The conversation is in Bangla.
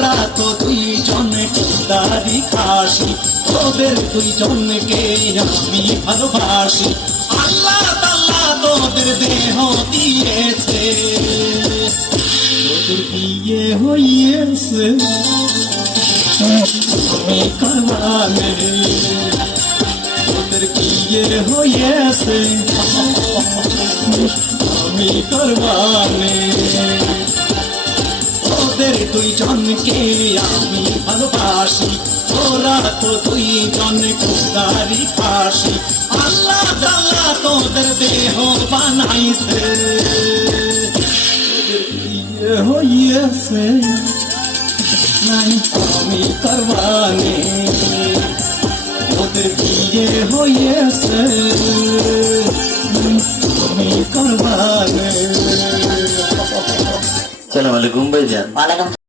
তোরা তো দুইজনে দাড়ি খাসি, তোদের দুইজনকে আমি ভালোবাসি। আল্লাহ তাআলা তোদের দেহ দিয়েছে, তোদের বিয়ে হইয়েছে আমি করবানে, তোদের বিয়ে হইয়েছে আমি করবানে। তোদের দুইজনকে আমি ভালোবাসি, তোরা তো দুইজন খুদারি খাসি। আল্লাহ তাআলা তোদের দেহ বানাইছে, তোদের বিয়ে হইয়েছে নাই আমি করবানে, তোদের বিয়ে হইয়েছে আমি করবানে। আসসালামু আলাইকুম ভাইজান।